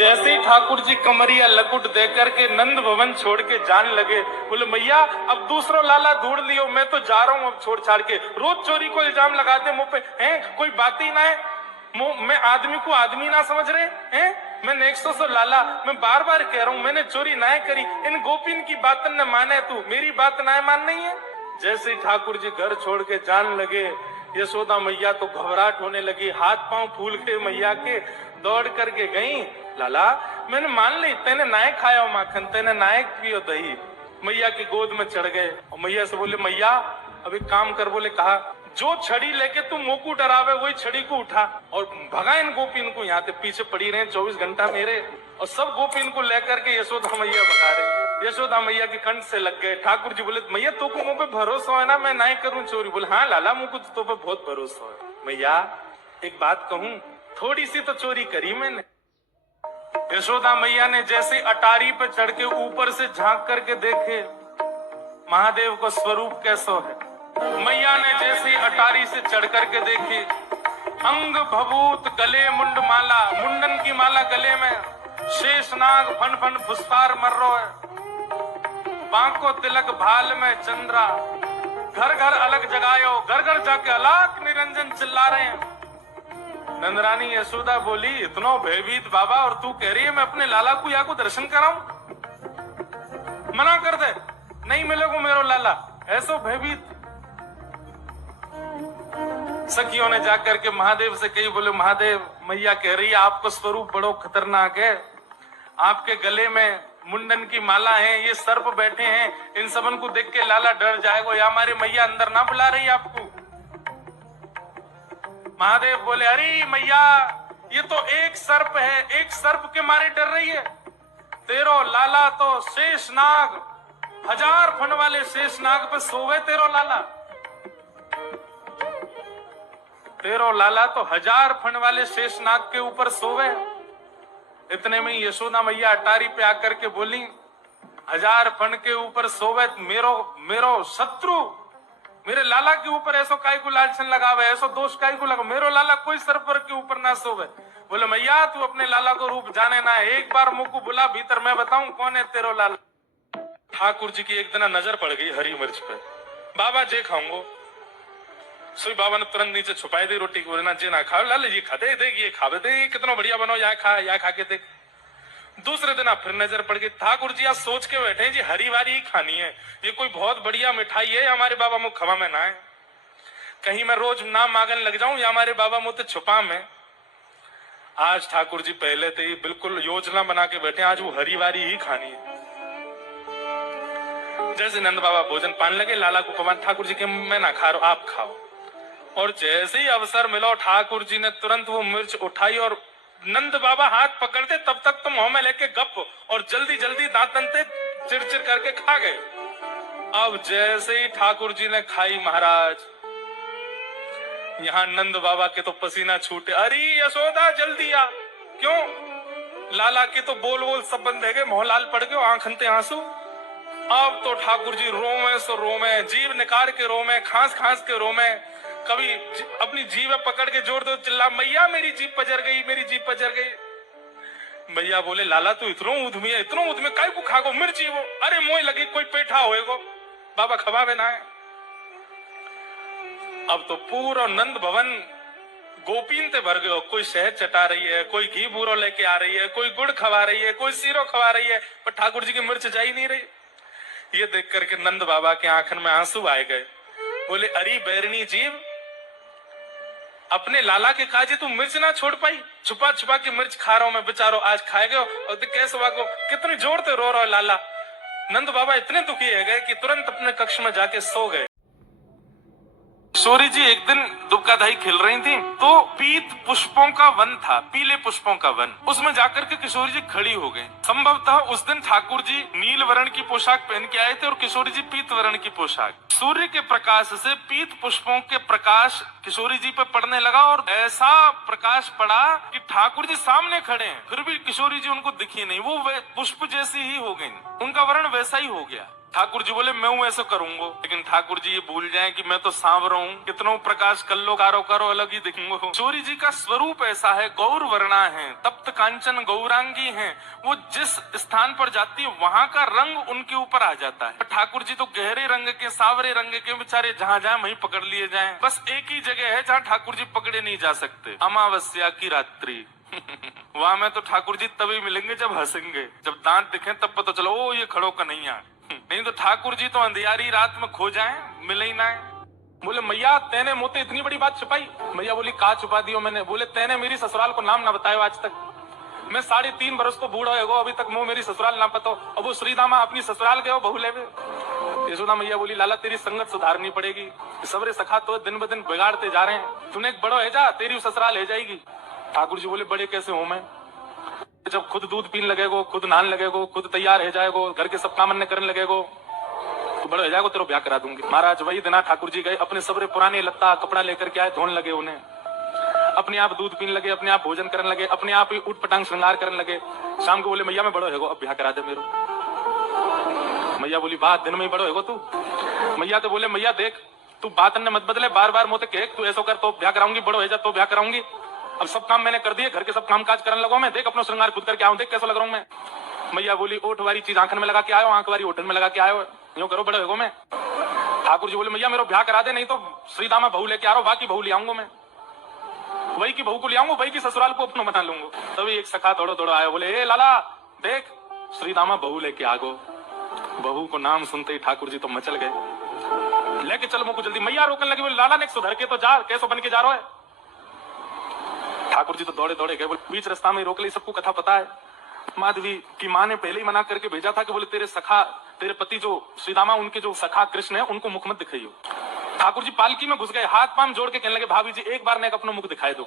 जैसे ही ठाकुर जी कमरिया लकुट दे करके नंद भवन छोड़ के जान लगे, बोले मैया अब दूसरो लाला ढूंढ लियो, मैं तो जा रहा हूं अब छोड़ छाड़ के। रोज चोरी को इल्जाम लगाते मुंह पे, हैं कोई बात ही ना है, मैं आदमी को आदमी ना समझ रहे हैं। मैं नेक्सो से लाला, मैं बार बार कह रहा हूं मैंने चोरी ना करी, इन गोपिन की बात न माने, तू मेरी बात ना मान नहीं है। जैसे ही ठाकुर जी घर छोड़ के जान लगे, यशोदा मैया तो घबराहट होने लगी, हाथ पांव फूल के मैया के दौड़ करके गई। लाला मैंने मान ली, तेने नायक खाया हो माखन, तेने नायक पियो दही। मैया की गोद में चढ़ गए और मैया से बोले मैया अब एक काम कर। बोले कहा, जो छड़ी लेके तू मोकू डरावे वही छड़ी को उठा और भगा इन गोपिन को, यहाँ पे पीछे पड़ी रहे 24 घंटा मेरे। और सब गोपिन को लेकर के यशोदा मैया भगा रहे। यशोदा मैया के कंठ से लग गए। ठाकुर जी बोले मैया तो को मुंह पे भरोसा है ना, मैं नहीं करूं चोरी। बोले हाँ लाला मुझको तो पे बहुत भरोसा है। मैया एक बात कहूं, थोड़ी सी तो चोरी करी मैंने। यशोदा मैया ने जैसे अटारी पे चढ़ के ऊपर से झांक करके देखे महादेव को स्वरूप कैसो है। मैया ने जैसे अटारी से चढ़ करके देखी, अंग भभूत गले मुंड माला, मुंडन की माला गले में, शेषनाग फन फन फुसफार मर रो है, बांको तिलक भाल में चंद्रा, घर घर अलग जगायो, घर घर जाके अलग निरंजन चिल्ला रहे हैं। नंदरानी यशोदा बोली इतना भयभीत बाबा, और तू कह रही है मैं अपने लाला को या को दर्शन कराऊं? मना कर दे, नहीं मिलेगा मेरो लाला। ऐसो भयभीत। सखियों ने जाकर के महादेव से कही, बोले महादेव मैया कह रही है आपका स्वरूप बड़ो खतरनाक है, आपके गले में मुंडन की माला है, ये सर्प बैठे हैं, इन सबन को देख के लाला डर जाएगा, या हमारी मैया अंदर ना बुला रही आपको। महादेव बोले अरे मैया ये तो एक सर्प है, एक सर्प के मारे डर रही है, तेरो लाला तो शेषनाग, 1000 फन वाले शेषनाग पे सोवे तेरो लाला। तेरो लाला तो 1000 फन वाले शेषनाग के ऊपर सोवे। इतने में यशोदा मैया अटारी पे आकर के बोली 1000 फन के ऊपर सोवे मेरो शत्रु, मेरे लाला के ऊपर ऐसो काय को लालचन लगावे, ऐसो दोष काय को लगा, मेरो लाला कोई सरपर के ऊपर ना सोवे। बोले मैया तू अपने लाला को रूप जाने ना, एक बार मुंह को बुला भीतर, मैं बताऊं कौन है तेरो लाला। ठाकुर जी की एक दिन नजर पड़ गई हरी मिर्च पे। बाबा जे खाऊंगो, सोई बाबा ने तुरंत नीचे छुपाई दी रोटी को, ना जे ना खाओ लाला ये खा दे, देख ये खावे दे, कितना बढ़िया बनो, या खा के देख। दूसरे दिन फिर नजर पड़ गई। ठाकुर जी आज सोच के बैठे हैं जी हरी वारी ही खानी है, ये कोई बहुत बढ़िया मिठाई है, हमारे बाबा मुँह खवा में ना है, कहीं मैं रोज नाम मांगन लग जाऊं या हमारे बाबा मुँह तो छुपा में। आज ठाकुर जी पहले थे बिल्कुल योजना बना के बैठे, आज वो हरी वारी ही खानी है। जैसे नंद बाबा भोजन पान लगे, लाला को पवन, ठाकुर जी के मैं ना खा रहा आप खाओ। और जैसे ही अवसर मिला ठाकुर जी ने तुरंत वो मिर्च उठाई और नंद बाबा हाथ पकड़ते तब तक तो मुंह में लेके गप और जल्दी जल्दी दांतन से चिरचिर करके खा गए। अब जैसे ही ठाकुर जी ने खाई महाराज, यहाँ नंद बाबा के तो पसीना छूटे, अरे यशोदा जल्दी आ। क्यों? लाला के तो बोल बोल सब बंद है गए, मोहलाल पड़ गए, आंखनते आंसू। अब तो ठाकुर जी रोमे सो रोमे, जीव निकाल के रोमे, खांस खांस के रोमे, कभी अपनी जीभ पकड़ के जोर दो चिल्ला, मैया मेरी जीभ पजर गई, मेरी जीभ पजर गई। मैया बोले लाला तू इतनो उधमी है, इतनो उधमी काय को खागो मिर्ची वो, अरे मोह लगी कोई पेठा होएगो, बाबा खबावे ना है। अब तो पूरा नंद भवन गोपीन ते भर गयो, कोई शहद चटा रही है, कोई घी बूरो लेके आ रही है, कोई गुड़ खवा रही है, कोई सीरो खवा रही है, पर ठाकुर जी की मिर्च जा ही नहीं रही। ये देख करके नंद बाबा के आंखन में आंसू आए गए। बोले अरे बैरनी जीव, अपने लाला के काजे तू मिर्च ना छोड़ पाई, छुपा छुपा के मिर्च खा रहा हूं मैं, बेचारो आज खाए गए और कैसे वाको कितनी जोर से रो रहा है लाला। नंद बाबा इतने दुखी है गए कि तुरंत अपने कक्ष में जाके सो गए। किशोरी जी एक दिन दुबकाधाई खेल रही थी, तो पीत पुष्पों का वन था, पीले पुष्पों का वन, उसमें जाकर के किशोरी जी खड़ी हो गई। संभवतः उस दिन ठाकुर जी नील वर्ण की पोशाक पहन के आए थे और किशोरी जी पीत वर्ण की पोशाक। सूर्य के प्रकाश से पीत पुष्पों के प्रकाश किशोरी जी पे पड़ने लगा और ऐसा प्रकाश पड़ा कि ठाकुर जी सामने खड़े हैं, फिर भी किशोरी जी उनको दिखी नहीं, वो पुष्प जैसी ही हो गई, उनका वर्ण वैसा ही हो गया। ठाकुर जी बोले मैं हूं ऐसा करूंगा, लेकिन ठाकुर जी ये भूल जाएं कि मैं तो सांवरा हूं, कितनों प्रकाश कर लो कारो करो अलग ही दिखूंगा। चोरी जी का स्वरूप ऐसा है, गौर वर्णा है, तप्त कांचन गौरांगी है, वो जिस स्थान पर जाती है वहां का रंग उनके ऊपर आ जाता है। ठाकुर जी तो गहरे रंग के, सांवरे रंग के, बेचारे जहां जाए वहीं पकड़ लिए जाएं। बस एक ही जगह है जहां ठाकुर जी पकड़े नहीं जा सकते, अमावस्या की रात्रि। वहां में तो ठाकुर जी तभी मिलेंगे जब हंसेंगे, जब दांत दिखे तब पता चलो ओ ये खड़ो कन्हैया। नहीं तो ठाकुर जी तो अंधियारी रात में खो जाएं, मिले ही ना। बोले मैया तेने मुझे इतनी बड़ी बात छुपाई। मैया बोली कहा छुपा दियो मैंने। बोले तेने मेरी ससुराल को नाम ना बताया आज तक। मैं 3.5 बरस को बूढ़ा हो अभी तक मुंह मेरी ससुराल ना पता। अब वो श्रीदामा अपनी ससुराल गए बहु लेवे। यशोदा मैया बोली लाला तेरी संगत सुधारनी पड़ेगी, सबरे सखा तो दिन ब दिन बिगाड़ते जा रहे हैं, तूने एक बड़ो है जा, तेरी ससुराल है जाएगी। ठाकुर जी बोले बड़े कैसे हूं मैं, जब खुद दूध पीने लगेगो, खुद नहाने लगेगो, खुद तैयार हो जाएगो, घर के सब काम करने लगेगो, तो बड़ा हो जाएगो, तेरे ब्याह करा दूंगी। महाराज वही दिन ठाकुर जी गए, अपने सबरे पुराने लत्ता कपड़ा लेकर के आए, धोने लगे उन्हें, अपने आप दूध पीने लगे, अपने आप भोजन करने लगे, अपने आप ही उठ पटांग श्रृंगार करने लगे। शाम को बोले मैया मैं बड़ो है अब ब्याह करा दे मेरो। मैया बोली बात दिन में ही बड़ो है तू। मैया तो बोले मैया देख तू बात ने मत बदले, बार बार मोते कह तू ऐसा कर तो ब्याह कराऊंगी, बड़ो है जा तो ब्याह कराऊंगी। अब सब काम मैंने कर दिए, घर के सब काम काज करने लगा मैं, देख अपना श्रृंगार खुद करके आऊं, देख कैसा लग रहा हूं मैं। मैया बोली ओठ वाली चीज आंखन में लगा के आयो, आंख वाली ओठन में लगा के आयो, यूं करो बड़े हो मैं। ठाकुर जी बोले मैया मेरा ब्याह करा दे, नहीं तो श्रीदामा बहू लेके आ रहा हूं, बाकी बहू ले आऊंगा मैं, वही की बहू को ले आऊंगा, वही की ससुराल को अपना बना लूंगा। तभी एक सखा दौड़ो दौड़ो आया, बोले ए लाला देख श्रीदामा बहू लेके आ गो। बहू को नाम सुनते ही ठाकुर जी तो मचल गए, लेके चलो मुझको जल्दी। मैया रोकने लगी, बोले लाला ने सुधर के तो जा, कैसे बन के जा रहा है। ठाकुर जी तो दौड़े दौड़े गए, बोले बीच रास्ता में रोक ली, सबको कथा पता है। माधवी की माँ ने पहले ही मना करके भेजा था कि बोले तेरे सखा, तेरे पति जो श्रीदामा, उनके जो सखा कृष्ण है उनको मुख मत दिखाइयो। ठाकुर जी पालकी में घुस गए, हाथ पांव जोड़ के कहने लगे भाभी जी एक बार ने अपना मुख दिखाई दो,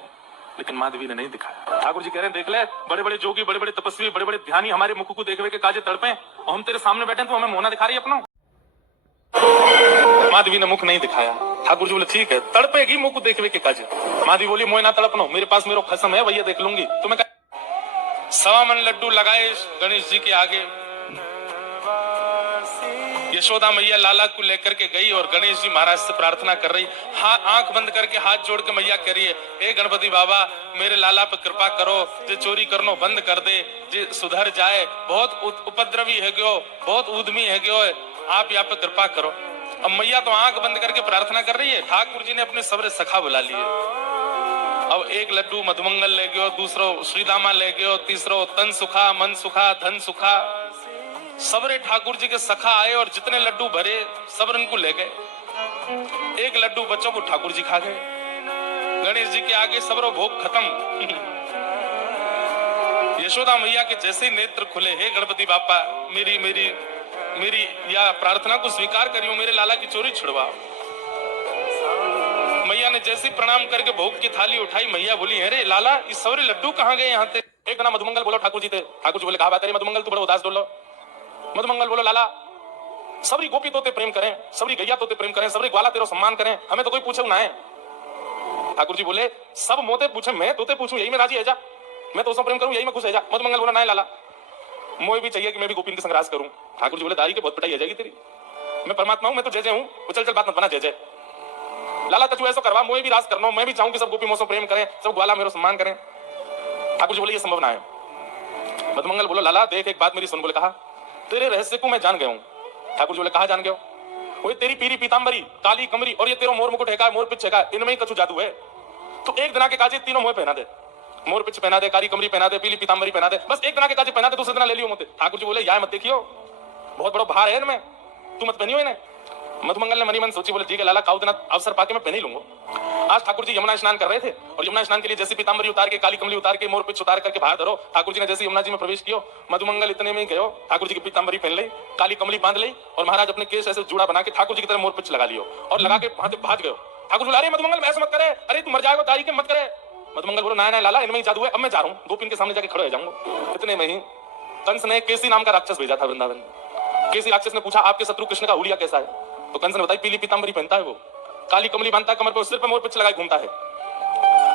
लेकिन माधवी ने नहीं दिखाया। ठाकुर जी कह रहे हैं देख ले, बड़े बड़े जोगी, बड़े बड़े तपस्वी, बड़े बड़े ध्यानी हमारे मुख को देखवे के काजे तड़पे, और हम तेरे सामने बैठे तो हमें मोना दिखा रही है अपना। माधवी ने मुख नहीं दिखाया। ठाकुर जी बोले ठीक है तड़पेगी मुख देखवे के काजे। माधवी बोली मोए ना तड़पनो, मेरे पास मेरो खसम है भैया देख लूंगी। तुम्हें 1.25 मन लड्डू लगाए गणेश जी के आगे। यशोदा मैया लाला को लेकर के गई और गणेश जी महाराज से प्रार्थना कर रही, हाँ आंख बंद करके हाथ जोड़ के मैया कह रही है हे गणपति बाबा मेरे लाला पर कृपा करो, जे चोरी करनो बंद कर दे, जे सुधर जाए, बहुत उपद्रवी है गयो, बहुत उद्यमी है गयो, आप यहाँ पे कृपा करो। अब मैया तो आंख बंद करके प्रार्थना कर रही है, ठाकुर जी ने अपने सबरे सखा बुला लिए। अब एक लड्डू मधुमंगल ले गयो, दूसरो श्रीदामा ले गयो, तीसरो तन सुखा, मन सुखा, धन सुखा। सबरे ठाकुर जी के सखा आए और जितने लड्डू भरे सब इनको ले गए। एक लड्डू बच्चों को ठाकुर जी खा गए। गणेश जी के आगे सबरो भोग खत्म। यशोदा मैया के जैसे ही नेत्र खुले, हे गणपति बापा मेरी मेरी मेरी या प्रार्थना को स्वीकार करियो, मेरे लाला की चोरी छुड़वा। मैया ने जैसे प्रणाम करके भोग की थाली उठाई, मैया बोली अरे लाला ये सारे लड्डू कहाँ गए यहाँ थे। एक ना मधुमंगल बोलो ठाकुर जी थे। ठाकुर जी बोले कहा बात है मधुमंगल, तू बड़ा उदास डोलो। मधुमंगल बोलो लाला सबरी गोपी तोते प्रेम करें, सबरी गैया तोते प्रेम करें, सबरी ग्वाला तेरो सम्मान करें, हमें तो कोई पूछे ना है। ठाकुर जी बोले सब मोते पूछे मैं तोते पूछूं यही में राजी है जा, मैं तो उसमें प्रेम करूं यही में खुश है जा। मधुमंगल बोला ना लाला मोए भी चाहिए कि मैं भी गोपी के संग राज करूं। ठाकुर जी बोले दारी के बहुत पिटाई हो जाएगी तेरी, मैं परमात्मा हूं, मैं तो जय जय हूं, चल चल बात मत बना जय जय। लाला तू ऐसा करवा, मोए भी राज करना, मैं भी चाहूं कि सब गोपी मोसे प्रेम करें, सब ग्वाला मेरा सम्मान करें। ठाकुर जी बोले ये संभव ना है। मधुमंगल बोलो लाला देख एक बात मेरी सुन। बोले कहा तेरे रहस्य को मैं जान गया हूं। ठाकुर जी बोले कहा जान गया? वो तेरी पीरी पीतांबरी, काली कमरी और ये तेरा मोर मुकुट है, मोर पिछ है, इनमें ही कछु जादू है। तो एक दिन के काजे तीनों मोह पहना दे, मोर पिछ पहना दे, काली कमरी पहना दे, पीली पीतांबरी पहना दे, बस एक दिन के काजे पहना दे, दूसरे दिन ले लियो मोते। ठाकुर जी बोले यार मत देखियो बहुत बड़ा भार है इनमें, तू मत पहनियो इन्हें। मधुमंगल ने मनी मन सोची, बोले ठीक है लाला काउ दिन अवसर पाके मैं पहन ही लूंगा। आज ठाकुर जी यमुना स्नान कर रहे थे और यमुना स्नान के लिए जैसी पीतांबरी उतार के, काली कमली उतार के, मोर पिछ उतार करके बाहर धरो, ठाकुर जी ने जैसे यमुना जी में प्रवेश किया, मधुमंगल इतने में ही गयो, ठाकुर जी की पीतांबरी पहन ली, काली कमली बांध ली और महाराज अपने केस ऐसे जुड़ा बना के ठाकुर जी की तरह मोर पिछ लगा लियो और लगा के भाज गयो। ठाकुर बोला अरे मधुमंगल ऐसा मत करे, अरे तू मर जाएगा दारी के मत करे। मधुमंगल बोलो ना लाला इनमें ही जादू है, अब मैं जा रहा हूँ, गोपी के सामने जाके खड़े हो जाऊंगा। इतने में ही कंस ने केसी नाम का राक्षस भेजा था वृंदावन। केसी राक्षस ने पूछा आपके शत्रु कृष्ण का हुलिया कैसा है? तो कंस ने बताया पीली पीतांबरी पहनता है, वो काली कमली बांधता है, कमर पे सिर पे मोर पिछ लगाए घूमता है।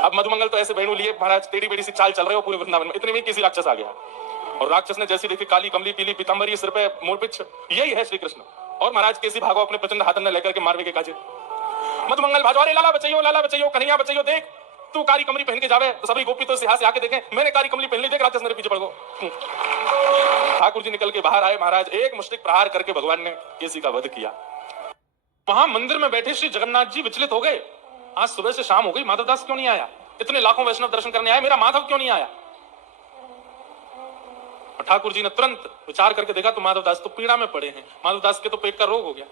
अब मधुमंगल तो ऐसे बहनों लिए महाराज टेढ़ी बेड़ी सी चाल चल रहे हो पूरे वृंदावन में। इतने में किसी राक्षस आ गया और राक्षस ने जैसी देखी काली कमली पीली पीतांबरी सिर पे मोर पिछ, यही है श्री कृष्ण। और महाराज कैसी भागो अपने प्रचंड हाथन ने लेकर के मारवे के काजे मत मंगल भाजो, अरे लाला बचाइयो कन्हैया बचाइयो, देख तू कारी कमरी पहन के जावे तो सभी गोपी तो सिंहा से आके देखें मैंने कारी कमरी पहन ली, देख राक्षस मेरे पीछे पड़ गो। ठाकुर जी निकल के बाहर आए, महाराज एक मुष्टिक प्रहार करके भगवान ने केसी का वध किया। वहां मंदिर में बैठे श्री जगन्नाथ जी विचलित हो गए, आज सुबह से शाम हो गई, माधवदास क्यों नहीं आया? इतने लाखों वैष्णव दर्शन करने आए, मेरा माधव क्यों नहीं आया? और ठाकुर जी ने तुरंत विचार करके देखा तो माधवदास तो पीड़ा में पड़े हैं, माधवदास के तो पेट का रोग हो गया।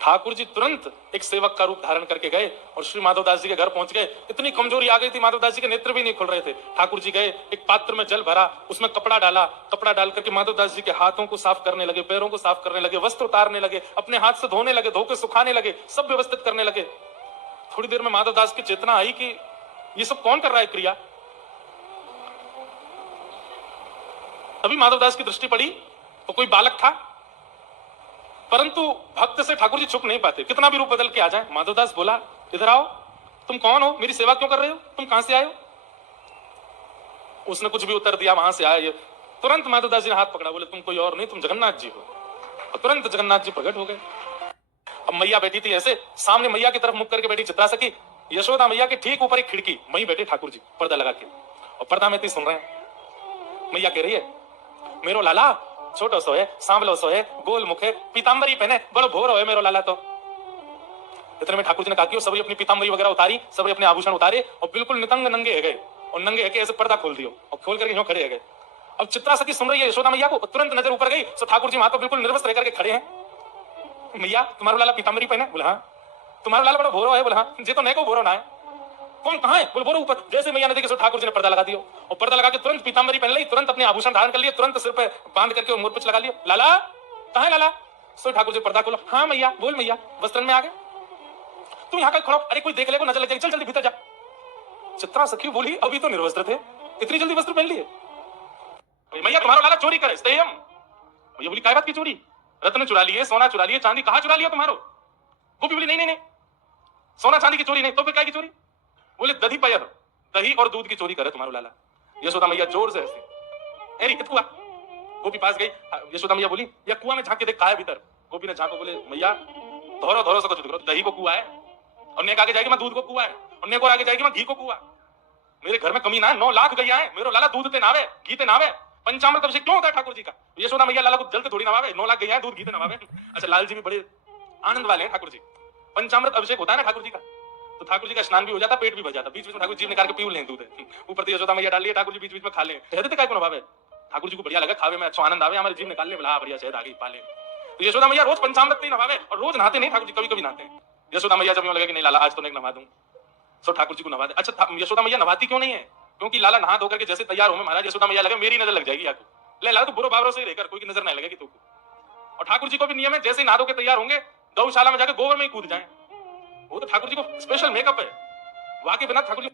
ठाकुर जी तुरंत एक सेवक का रूप धारण करके गए और श्री माधवदास जी के घर पहुंच गए। इतनी कमजोरी आ गई थी, माधवदास जी के नेत्र भी नहीं खुल रहे थे। ठाकुर जी गए, एक पात्र में जल भरा, उसमें कपड़ा डाला, कपड़ा डाल करके माधवदास जी के हाथों को साफ करने लगे, पैरों को साफ करने लगे, वस्त्र उतारने लगे, अपने हाथ से धोने लगे, धो के सुखाने लगे, सब व्यवस्थित करने लगे। थोड़ी देर में माधवदास की चेतना आई कि ये सब कौन कर रहा है क्रिया। तभी माधवदास की दृष्टि पड़ी तो कोई बालक था, परंतु भक्त से ठाकुर जी छुप नहीं पाते, कितना भी रूप बदल के आ जाए। माधवदास बोला, इधर आओ, तुम कौन हो, मेरी सेवा क्यों कर रहे हो, तुम कहां से आए हो? उसने कुछ भी उत्तर दिया, वहां से आए ये। तुरंत माधवदास जी ने हाथ पकड़ा, बोले तुम कोई और नहीं, तुम जगन्नाथ जी हो। और तुरंत जगन्नाथ जी प्रकट हो गए। अब मैया बैठी थी ऐसे, सामने मैया की तरफ मुख करके बैठी चित्रा सखी, यशोदा मैया के ठीक ऊपर एक खिड़की, वहीं बैठे ठाकुर जी पर्दा लगा के, और पर्दा में सुन रहे हैं। मैया कह रही है, मेरो लाला छोटो सो है, सांवलो सो है, गोल मुख है, पीताम्बरी पहने, बड़ो भोर है मेरो लाला। तो इतने में ठाकुर जी ने कहा कि सभी अपनी पीताम्बरी वगैरह उतारी, सभी अपने आभूषण उतारे और बिल्कुल नितंग नंगे है गए, और नंगे है के ऐसे पर्दा खोल दियो और खोल करके यूं खड़े है गए। अब चित्रा सखी सुन रही है यशोदा मैया को, तुरंत नजर ऊपर गई तो ठाकुर जी वहां तो बिल्कुल निर्वस्त्र रह करके खड़े हैं। मैया तुम्हारा लाला पीताम्बरी पहने? बोला हाँ। तुम्हारा लाला बड़ा भोरो है? बोला हाँ। जे तो नहीं को भोरो ना है। कौन कहां है? बोल बोरो ऊपर। जैसे मैया ने देखी ठाकुर जी ने पर्दा लगा दिया, और पर्दा लगा के तुरंत पीताम्बरी पहन ली, तुरंत अपने आभूषण धारण कर लिए, तुरंत सिर पे बांध करके मोर पिच लगा लिया। लाला कहां है लाला? सो ठाकुर जी पर्दा खोलो, हाँ मैया, बोल मैया, वस्त्र में आ गए। तुम यहाँ का खड़ो, अरे कोई देख ले, को नजर लग जाएगी, चल जल्दी भीतर जा। चित्रा सखी बोली, अभी तो निर्वस्त्र थे, इतनी जल्दी वस्त्र पहन लिए? मैया तुम्हारा लाला चोरी करे स्तयम। भैया बोली काय बात की चोरी? रत्न चुरा लिए, सोना चुरा लिए, चांदी कहां चुरा लिया तुम्हारो? गोपी बोली नहीं, सोना चांदी की चोरी नहीं, तो फिर काय की चोरी? बोले दधी पयर, दही और दूध की चोरी करे तुम्हारो लाला। यशोदा मैया जोर से हंसी, एरी कित कुआ? गोपी पास गई, यशोदा मैया बोली, या कुआं में झांक के देख का है भीतर। गोपी ने झांको, बोले मैया धोरो से कुछ करो, दही को कुआ है, और नेक आगे जाएगी मैं दूध को कुआ है, और नेक और आगे जाएगी मैं घी को कुआ। मेरे घर में कमी ना है, 9 लाख गैया है, मेरो लाला दूध ते नावे, घी ते नावे। पंचामृत अभिषेक क्यों होता है ठाकुर जी का? यशोदा मैया लाला को जल ते थोड़ी नवावे, 9 लाख गैया है, दूध घी ते नवावे। अच्छा, लाल जी भी बड़े आनंद वाले हैं ठाकुर जी, पंचामृत अभिषेक होता है ना ठाकुर जी का, तो ठाकुर जी का स्नान भी हो जाता, पेट भी भर जाता, बीच बीच में ठाकुर जी निकाल के पी लें दूध, ऊपर से यशोदा मैया डाल लिया, ठाकुर जी बीच बीच में खा लें। कहते काय को नवावे, ठाकुर जी को बढ़िया लगा, खावे में अच्छा आनंद आवे, हमारे जीव निकाल ले, बोला बढ़िया शहद आ गई पाले। तो यशोदा मैया रोज पंचामृत नहीं नवावे, और रोज नहाते नहीं ठाकुर जी, कभी कभी नहाते हैं। यशोदा मैया जब यूं लगा कि नहीं लाला आज तो नहीं नहा दूं, सो ठाकुर जी को नवा दे। अच्छा, यशोदा मैया नहाती क्यों नहीं है? क्योंकि लाला नहा धोकर के जैसे तैयार हो में महाराज यशोदा मैया लगे मेरी नजर लग जाएगी आपको, ले लाला तू बुरो बाबरों से ही रहकर कोई की नजर नहीं लगेगी तुमको। और ठाकुर जी को भी नियम है, जैसे ही नहा धो के तैयार होंगे गौशाला में जाकर गोबर में ही कूद जाए। वो तो ठाकुर जी को स्पेशल मेकअप है, वहां के बिना ठाकुर जी